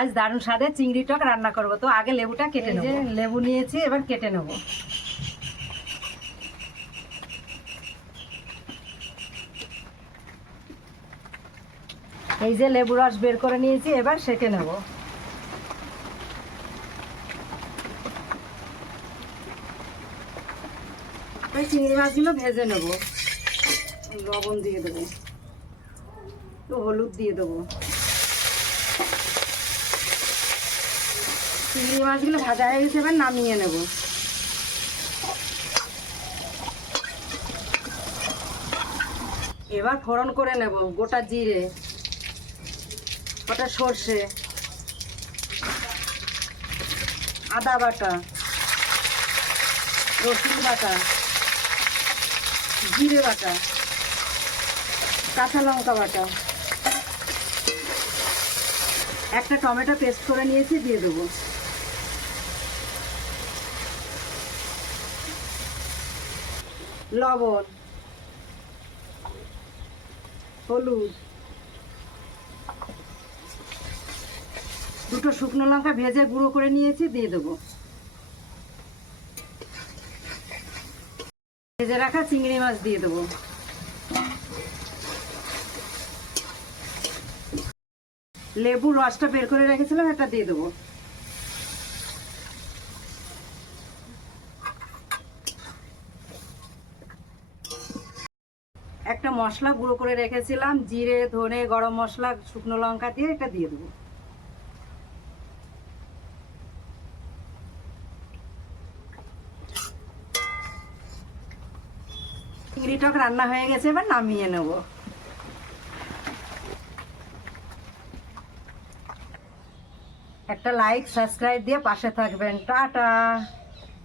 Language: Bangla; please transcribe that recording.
আজ দারুণ স্বাদের চিংড়ি টক রান্না করব। তো আগে লেবুটা কেটে নেব। লেবু নিয়েছি, এবার কেটে নেব। এই যে লেবু রস বের করে নিয়েছি, এবার সেঁকে নেব। চিংড়ি মাছগুলো ভেজে নেব। লবণ দিয়ে দেবো, একটু হলুদ দিয়ে দেবো। চিংড়ি মাছগুলো ভাজা হয়ে গেছে, এবার নামিয়ে নেব। এবার ফোড়ন করে নেব। গোটা জিরে, গোটা সর্ষে, আদা বাটা, রসুন বাটা, জিরে বাটা, কাঁচা লঙ্কা বাটা, একটা টমেটো পেস্ট করে নিয়েছি, দিয়ে দেবো। লবণ, হলুদ, দুটো শুকনো লঙ্কা ভেজে গুঁড়ো করে নিয়েছি, দিয়ে দেবো। ভেজে রাখা চিংড়ি মাছ দিয়ে দেবো। লেবুর রসটা বের করে রেখেছিলাম, এটা দিয়ে দেবো। একটা মশলা গুঁড়ো করে রেখেছিলাম, জিরে, ধনে, গরম মশলা, শুকনো লঙ্কা দিয়ে এটা দিয়ে দেবো। চিংড়ি টক রান্না হয়ে গেছে, এবার নামিয়ে নেব। একটা লাইক, সাবস্ক্রাইব দিয়ে পাশে থাকবেন। টাটা।